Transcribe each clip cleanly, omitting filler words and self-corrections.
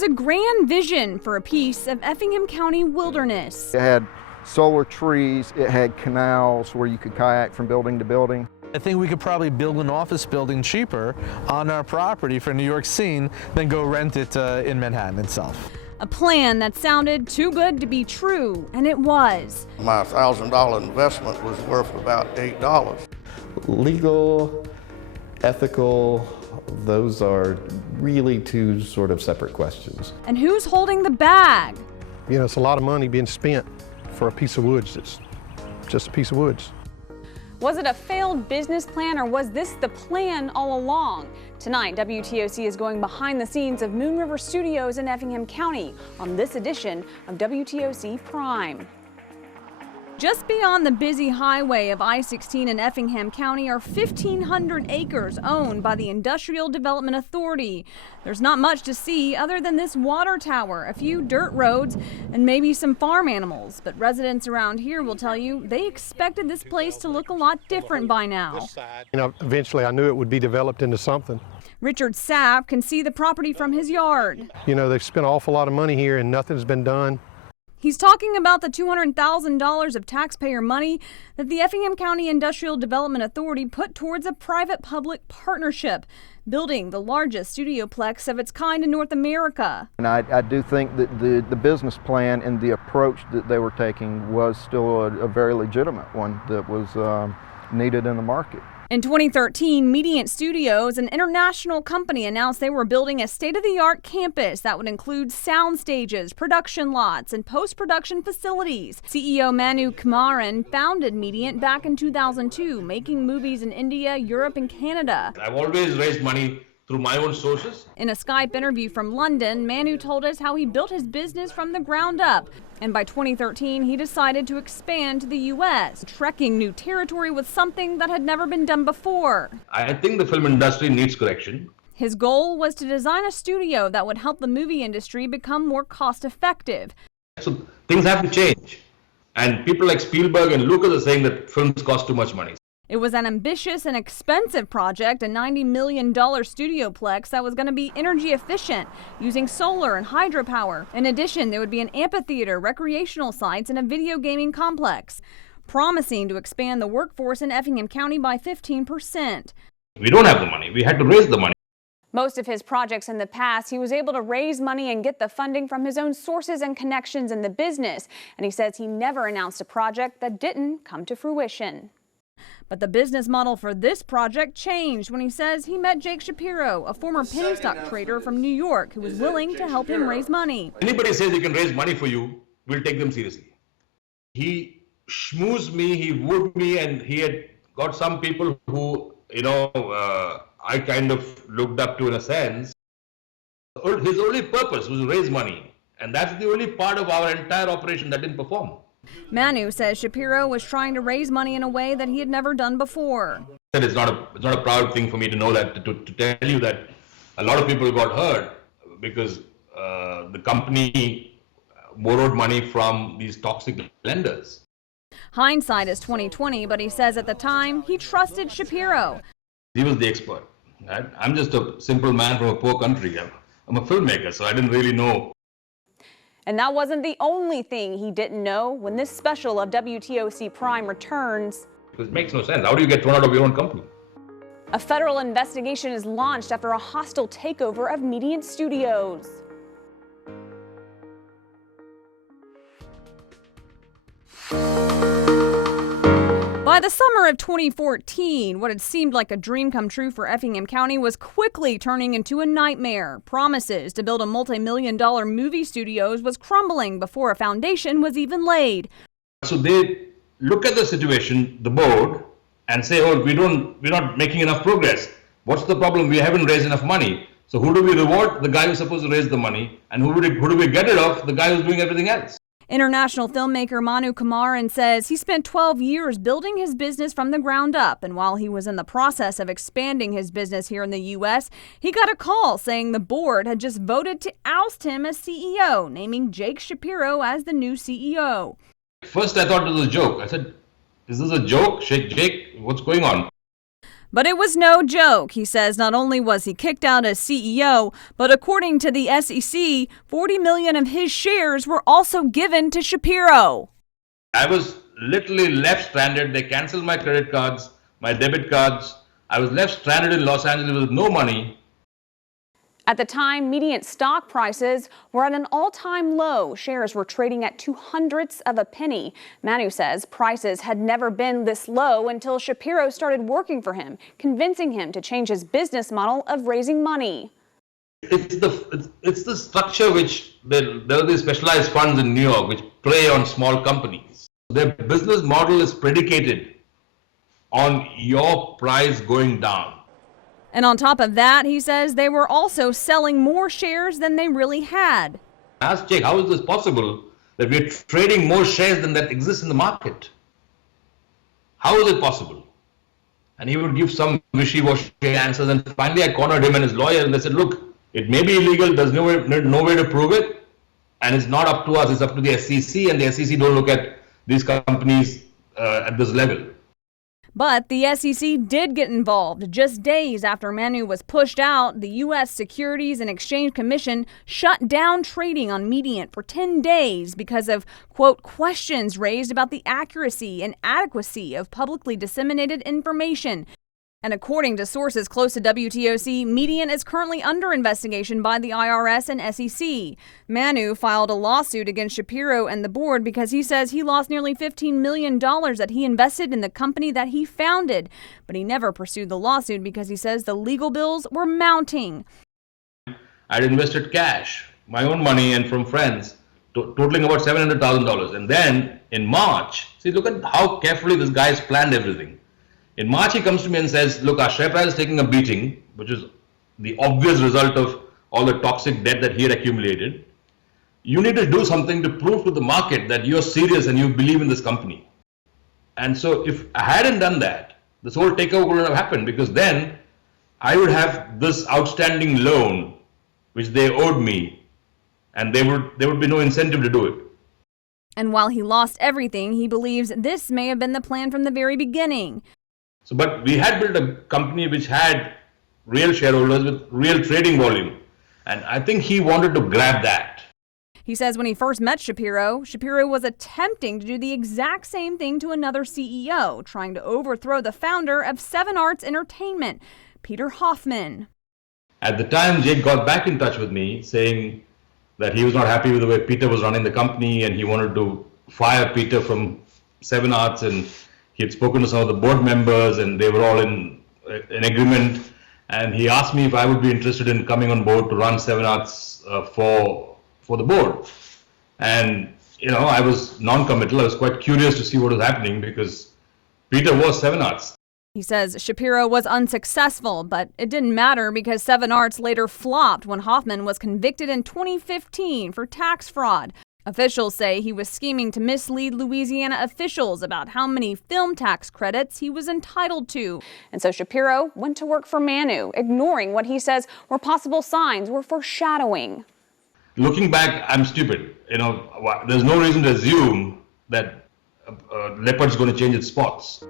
was a grand vision for a piece of Effingham County wilderness. It had solar trees, it had canals where you could kayak from building to building. I think we could probably build an office building cheaper on our property for New York scene than go rent it in Manhattan itself. A plan that sounded too good to be true, and it was. My $1,000 investment was worth about $8. Legal, ethical, those are really two sort of separate questions. And who's holding the bag? You know, it's a lot of money being spent for a piece of woods that's just a piece of woods. Was it a failed business plan, or was this the plan all along? Tonight, WTOC is going behind the scenes of Moon River Studios in Effingham County on this edition of WTOC Prime. Just beyond the busy highway of I-16 in Effingham County are 1,500 acres owned by the Industrial Development Authority. There's not much to see other than this water tower, a few dirt roads, and maybe some farm animals. But residents around here will tell you they expected this place to look a lot different by now. You know, eventually I knew it would be developed into something. Richard Sapp can see the property from his yard. You know, they've spent an awful lot of money here and nothing's been done. He's talking about the $200,000 of taxpayer money that the Effingham County Industrial Development Authority put towards a private-public partnership, building the largest studioplex of its kind in North America. And I do think that the business plan and the approach that they were taking was still a very legitimate one that was needed in the market. In 2013, Mediant Studios, an international company, announced they were building a state-of-the-art campus that would include sound stages, production lots, and post-production facilities. CEO Manu Kumaran founded Mediant back in 2002, making movies in India, Europe, and Canada. I've always raised money through my own sources. In a Skype interview from London, Manu told us how he built his business from the ground up. And by 2013, he decided to expand to the U.S., trekking new territory with something that had never been done before. I think the film industry needs correction. His goal was to design a studio that would help the movie industry become more cost-effective. So things have to change. And people like Spielberg and Lucas are saying that films cost too much money. It was an ambitious and expensive project, a $90 million studioplex that was going to be energy efficient, using solar and hydropower. In addition, there would be an amphitheater, recreational sites, and a video gaming complex, promising to expand the workforce in Effingham County by 15%. We don't have the money. We had to raise the money. Most of his projects in the past, he was able to raise money and get the funding from his own sources and connections in the business. And he says he never announced a project that didn't come to fruition. But the business model for this project changed when he says he met Jake Shapiro, a former penny stock trader from New York who was willing to help him raise money. Anybody says he can raise money for you, we'll take them seriously. He schmoozed me, he wooed me, and he had got some people who, I kind of looked up to in a sense. His only purpose was to raise money, and that's the only part of our entire operation that didn't perform. Manu says Shapiro was trying to raise money in a way that he had never done before. It's not a proud thing for me to know that, to tell you that a lot of people got hurt because the company borrowed money from these toxic lenders. Hindsight is 20/20, but he says at the time he trusted Shapiro. He was the expert. Right? I'm just a simple man from a poor country. I'm a filmmaker, so I didn't really know. And that wasn't the only thing he didn't know when this special of WTOC Prime returns. Because it makes no sense. How do you get thrown out of your own company? A federal investigation is launched after a hostile takeover of Mediant Studios. By the summer of 2014, what had seemed like a dream come true for Effingham County was quickly turning into a nightmare. Promises to build a multi-million-dollar movie studios was crumbling before a foundation was even laid. So they look at the situation, the board, and say, oh, we're not making enough progress. What's the problem? We haven't raised enough money. So who do we reward? The guy who's supposed to raise the money. And who do we get rid of? The guy who's doing everything else. International filmmaker Manu Kumaran says he spent 12 years building his business from the ground up, and while he was in the process of expanding his business here in the U.S., he got a call saying the board had just voted to oust him as CEO, naming Jake Shapiro as the new CEO. First I thought it was a joke. I said, is this a joke? Jake, what's going on? But it was no joke. He says not only was he kicked out as CEO, but according to the SEC, 40 million of his shares were also given to Shapiro. I was literally left stranded. They canceled my credit cards, my debit cards. I was left stranded in Los Angeles with no money. At the time, median stock prices were at an all-time low. Shares were trading at 0.02 of a penny. Manu says prices had never been this low until Shapiro started working for him, convincing him to change his business model of raising money. It's the structure which there are these specialized funds in New York which prey on small companies. Their business model is predicated on your price going down. And on top of that, he says they were also selling more shares than they really had. I asked Jake, how is this possible that we're trading more shares than that exist in the market? How is it possible? And he would give some wishy-washy answers. And finally, I cornered him and his lawyer, and they said, look, it may be illegal, there's no way to prove it, and it's not up to us, it's up to the SEC, and the SEC don't look at these companies at this level. But the SEC did get involved. Just days after Manu was pushed out, the U.S. Securities and Exchange Commission shut down trading on Mediant for 10 days because of, quote, questions raised about the accuracy and adequacy of publicly disseminated information. And according to sources close to WTOC, Mediant is currently under investigation by the IRS and SEC. Manu filed a lawsuit against Shapiro and the board because he says he lost nearly $15 million that he invested in the company that he founded. But he never pursued the lawsuit because he says the legal bills were mounting. I'd invested cash, my own money and from friends, totaling about $700,000. And then in March, see, look at how carefully this guy's planned everything. In March, he comes to me and says, look, our share price is taking a beating, which is the obvious result of all the toxic debt that he had accumulated. You need to do something to prove to the market that you're serious and you believe in this company. And so if I hadn't done that, this whole takeover wouldn't have happened, because then I would have this outstanding loan which they owed me, and there would be no incentive to do it. And while he lost everything, he believes this may have been the plan from the very beginning. So, but we had built a company which had real shareholders with real trading volume. And I think he wanted to grab that. He says when he first met Shapiro, Shapiro was attempting to do the exact same thing to another CEO, trying to overthrow the founder of Seven Arts Entertainment, Peter Hoffman. At the time, Jake got back in touch with me saying that he was not happy with the way Peter was running the company and he wanted to fire Peter from Seven Arts, and he had spoken to some of the board members and they were all in agreement, and he asked me if I would be interested in coming on board to run Seven Arts for the board. And I was non-committal. I was quite curious to see what was happening because Peter was Seven Arts. He says Shapiro was unsuccessful, but it didn't matter because Seven Arts later flopped when Hoffman was convicted in 2015 for tax fraud. Officials say he was scheming to mislead Louisiana officials about how many film tax credits he was entitled to. And so Shapiro went to work for Manu, ignoring what he says were possible signs were foreshadowing. Looking back, I'm stupid. There's no reason to assume that Leopard's going to change its spots.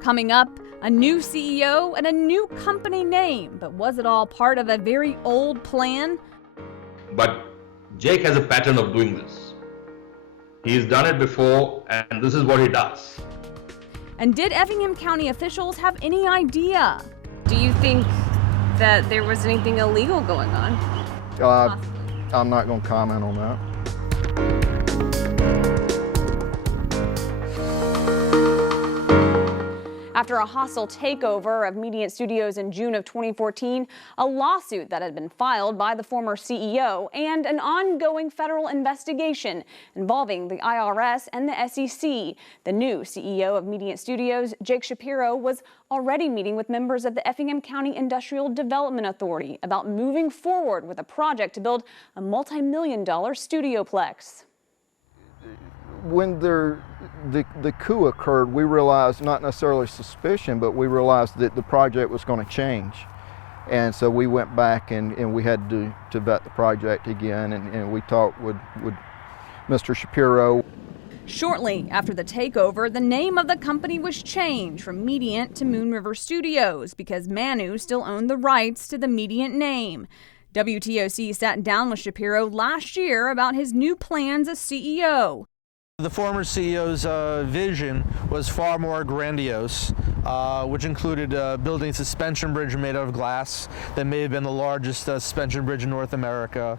Coming up, a new CEO and a new company name. But was it all part of a very old plan? But Jake has a pattern of doing this. He's done it before, and this is what he does. And did Effingham County officials have any idea? Do you think that there was anything illegal going on? I'm not going to comment on that. After a hostile takeover of Mediant Studios in June of 2014, a lawsuit that had been filed by the former CEO, and an ongoing federal investigation involving the IRS and the SEC. The new CEO of Mediant Studios, Jake Shapiro, was already meeting with members of the Effingham County Industrial Development Authority about moving forward with a project to build a multi-million-dollar studioplex. When the coup occurred, we realized, not necessarily suspicion, but we realized that the project was going to change. And so we went back and we had to vet the project again, and we talked with Mr. Shapiro. Shortly after the takeover, the name of the company was changed from Mediant to Moon River Studios because Manu still owned the rights to the Mediant name. WTOC sat down with Shapiro last year about his new plans as CEO. The former CEO's vision was far more grandiose, which included building a suspension bridge made out of glass that may have been the largest suspension bridge in North America,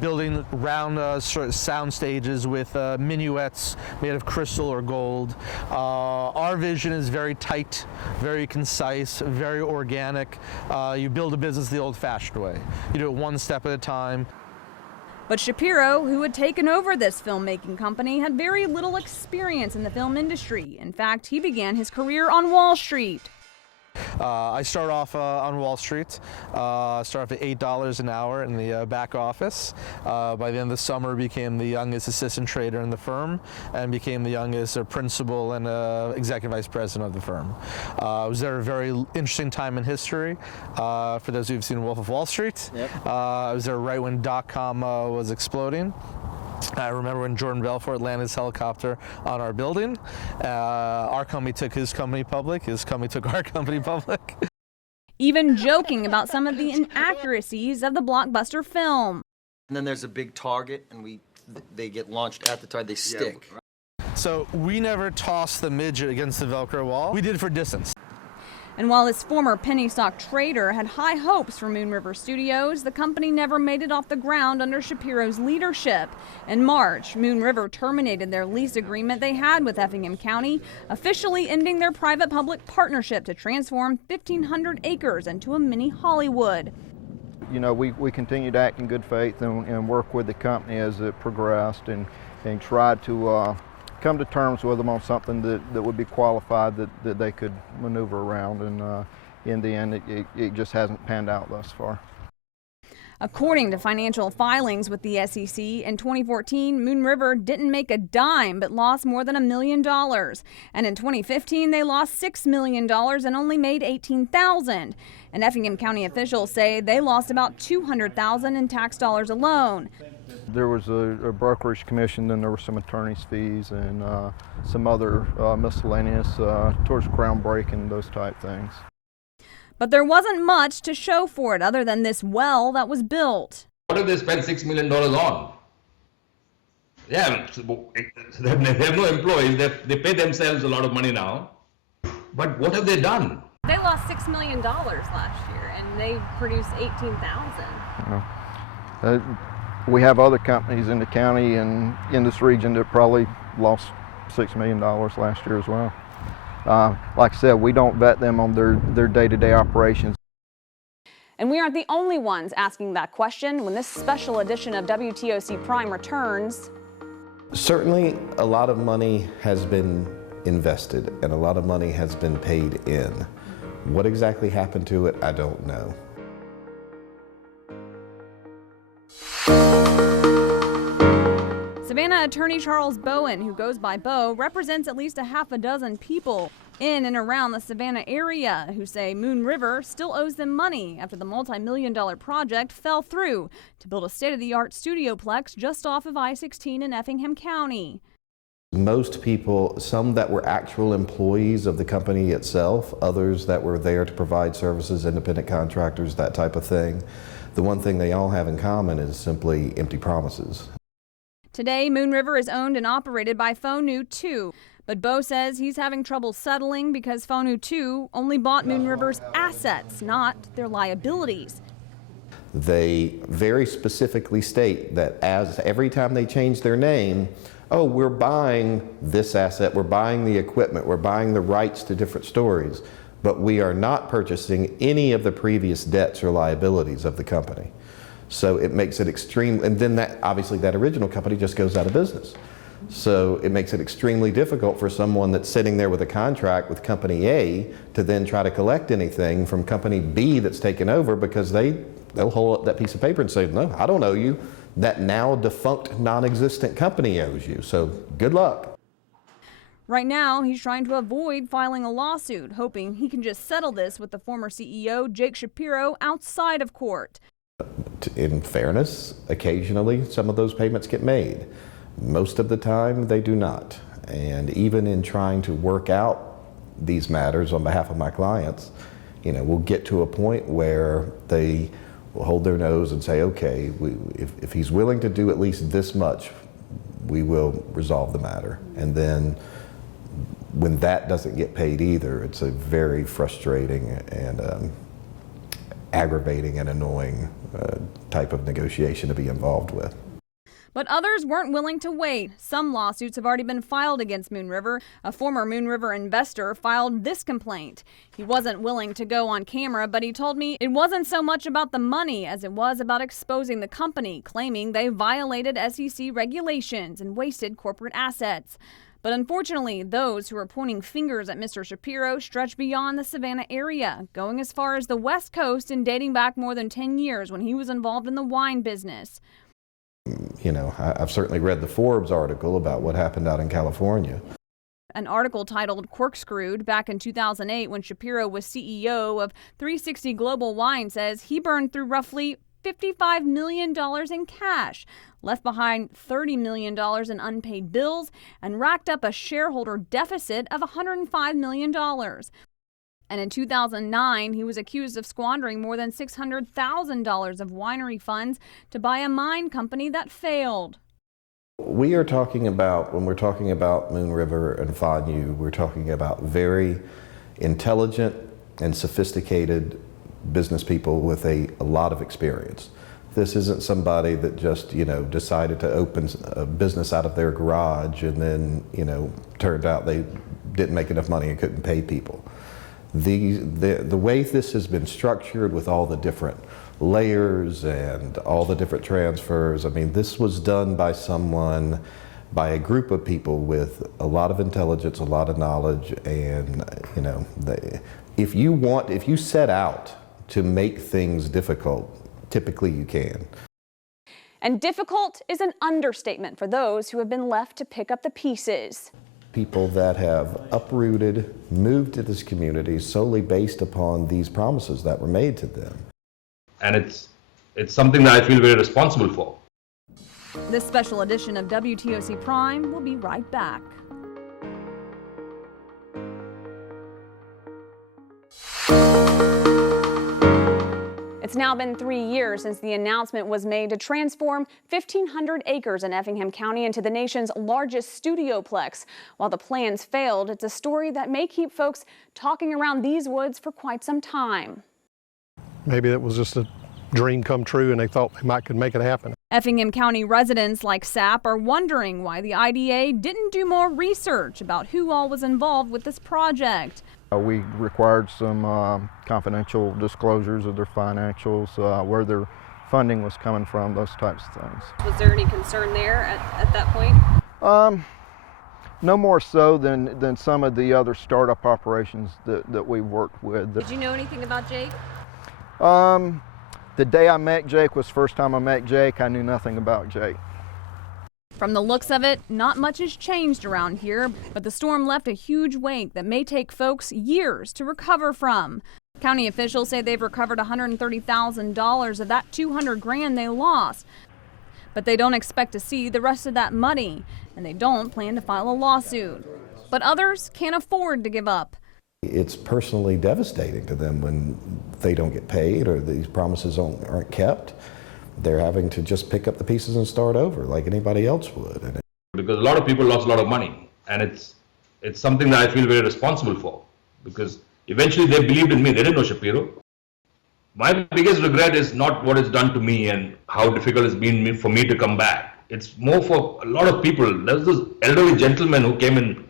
building round sort of sound stages with minuets made of crystal or gold. Our vision is very tight, very concise, very organic. You build a business the old-fashioned way. You do it one step at a time. But Shapiro, who had taken over this filmmaking company, had very little experience in the film industry. In fact, he began his career on Wall Street. I started off on Wall Street, started off at $8 an hour in the back office. By the end of the summer, became the youngest assistant trader in the firm and became the youngest principal and executive vice president of the firm. I was there at a very interesting time in history. For those who've seen Wolf of Wall Street, yep. I was there right when .com was exploding. I remember when Jordan Belfort landed his helicopter on our building. Our company took his company public. His company took our company public. Even joking about some of the inaccuracies of the blockbuster film. And then there's a big target, and they get launched at the target. They stick. Yeah. So we never tossed the midget against the Velcro wall. We did it for distance. And while his former penny stock trader had high hopes for Moon River Studios, the company never made it off the ground under Shapiro's leadership. In March, Moon River terminated their lease agreement they had with Effingham County, officially ending their private-public partnership to transform 1,500 acres into a mini Hollywood. You know, we continued to act in good faith and work with the company as it progressed and tried to come to terms with them on something that would be qualified that they could maneuver around, and in the end it just hasn't panned out thus far. According to financial filings with the SEC, in 2014, Moon River didn't make a dime but lost more than $1 million. And in 2015, they lost $6 million and only made $18,000. And Effingham County officials say they lost about $200,000 in tax dollars alone. There was a brokerage commission, then there were some attorney's fees and some other miscellaneous towards groundbreaking, those type things. But there wasn't much to show for it other than this well that was built. What did they spend $6 million on? Yeah, they have no employees. They pay themselves a lot of money now. But what have they done? They lost $6 million last year, and they produced $18,000. We have other companies in the county and in this region that probably lost $6 million last year as well. Like I said, we don't vet them on their day-to-day operations. And we aren't the only ones asking that question when this special edition of WTOC Prime returns. Certainly a lot of money has been invested and a lot of money has been paid in. What exactly happened to it, I don't know. Savannah attorney Charles Bowen, who goes by Bo, represents at least a half a dozen people in and around the Savannah area who say Moon River still owes them money after the multi-million-dollar project fell through to build a state-of-the-art studioplex just off of I-16 in Effingham County. Most people, some that were actual employees of the company itself, others that were there to provide services, independent contractors, that type of thing. The one thing they all have in common is simply empty promises. Today, Moon River is owned and operated by Phonu 2, but Bo says he's having trouble settling because Phonu 2 only bought Moon River's assets, not their liabilities. They very specifically state that as every time they change their name, oh, we're buying this asset, we're buying the equipment, we're buying the rights to different stories, but we are not purchasing any of the previous debts or liabilities of the company. So it makes it extreme, and then that obviously that original company just goes out of business. So it makes it extremely difficult for someone that's sitting there with a contract with company A to then try to collect anything from company B that's taken over, because they'll hold up that piece of paper and say, no, I don't owe you. That now defunct non-existent company owes you, so good luck. Right now, he's trying to avoid filing a lawsuit, hoping he can just settle this with the former CEO, Jake Shapiro, outside of court. In fairness, occasionally some of those payments get made. Most of the time, they do not. And even in trying to work out these matters on behalf of my clients, we'll get to a point where they will hold their nose and say, okay, if he's willing to do at least this much, we will resolve the matter. And then when that doesn't get paid either, it's a very frustrating and aggravating and annoying type of negotiation to be involved with. But others weren't willing to wait. Some lawsuits have already been filed against Moon River. A former Moon River investor filed this complaint. He wasn't willing to go on camera, but he told me it wasn't so much about the money as it was about exposing the company, claiming they violated SEC regulations and wasted corporate assets. But unfortunately, those who are pointing fingers at Mr. Shapiro stretch beyond the Savannah area, going as far as the West Coast and dating back more than 10 years when he was involved in the wine business. I've certainly read the Forbes article about what happened out in California. An article titled Corkscrewed back in 2008 when Shapiro was CEO of 360 Global Wine says he burned through roughly $55 million in cash, left behind $30 million in unpaid bills, and racked up a shareholder deficit of $105 million. And in 2009, he was accused of squandering more than $600,000 of winery funds to buy a mine company that failed. We are talking about, when we're talking about Moon River and Fanyu, we're talking about very intelligent and sophisticated business people with a lot of experience. This isn't somebody that just, decided to open a business out of their garage and then, turned out they didn't make enough money and couldn't pay people. The way this has been structured with all the different layers and all the different transfers, this was done by by a group of people with a lot of intelligence, a lot of knowledge, and if you set out to make things difficult, typically you can. And difficult is an understatement for those who have been left to pick up the pieces. People that have uprooted, moved to this community solely based upon these promises that were made to them. And it's something that I feel very responsible for. This special edition of WTOC Prime will be right back. It's now been 3 years since the announcement was made to transform 1,500 acres in Effingham County into the nation's largest studioplex. While the plans failed, it's a story that may keep folks talking around these woods for quite some time. Maybe it was just a dream come true and they thought they could make it happen. Effingham County residents like Sapp are wondering why the IDA didn't do more research about who all was involved with this project. We required some confidential disclosures of their financials, where their funding was coming from, those types of things. Was there any concern there at that point? No more so than some of the other startup operations that we've worked with. Did you know anything about Jake? The day I met Jake was the first time I met Jake. I knew nothing about Jake. From the looks of it, not much has changed around here, but the storm left a huge wake that may take folks years to recover from. County officials say they've recovered $130,000 of that $200,000 they lost. But they don't expect to see the rest of that money, and they don't plan to file a lawsuit. But others can't afford to give up. It's personally devastating to them when they don't get paid or these promises aren't kept. They're having to just pick up the pieces and start over like anybody else would. Because a lot of people lost a lot of money, and it's something that I feel very responsible for, because eventually they believed in me. They didn't know Shapiro. My biggest regret is not what it's done to me and how difficult it's been for me to come back. It's more for a lot of people. There's this elderly gentleman who came and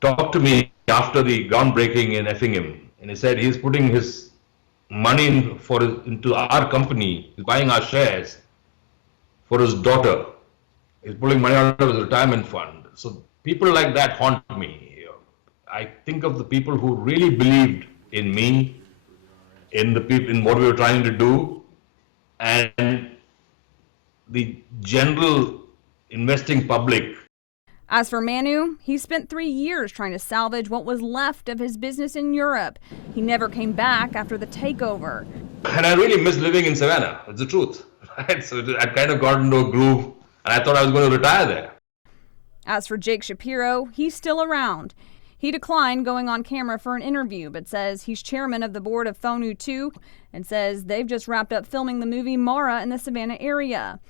talked to me after the groundbreaking in Effingham, and he said he's putting his money into our company. He's buying our shares for his daughter. He's pulling money out of his retirement fund. So people like that haunt me. I think of the people who really believed in me, in what we were trying to do, and the general investing public. As for Manu, he spent 3 years trying to salvage what was left of his business in Europe. He never came back after the takeover. And I really miss living in Savannah, it's the truth. Right? So I kind of got into a groove, and And I thought I was going to retire there. As for Jake Shapiro, he's still around. He declined going on camera for an interview, but says he's chairman of the board of Phonu 2 and says they've just wrapped up filming the movie Mara in the Savannah area.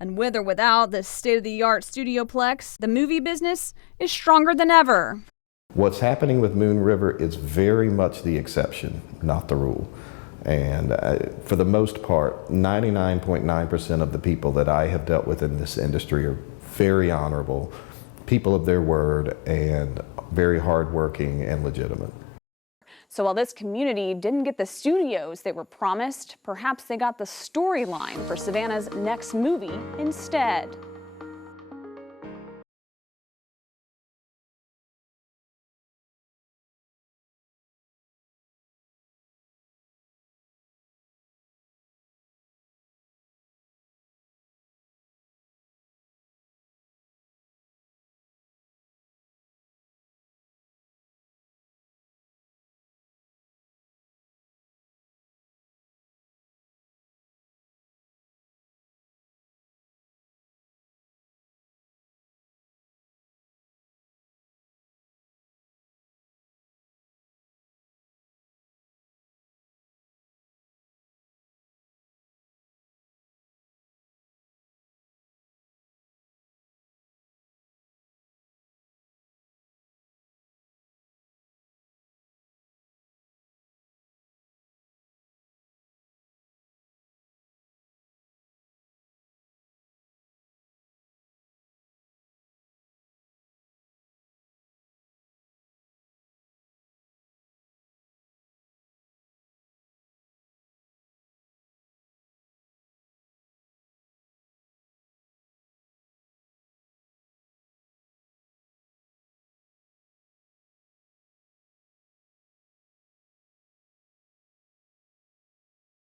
And with or without this state-of-the-art studioplex, the movie business is stronger than ever. What's happening with Moon River is very much the exception, not the rule. And for the most part, 99.9% of the people that I have dealt with in this industry are very honorable, people of their word, and very hardworking and legitimate. So while this community didn't get the studios they were promised, perhaps they got the storyline for Savannah's next movie instead.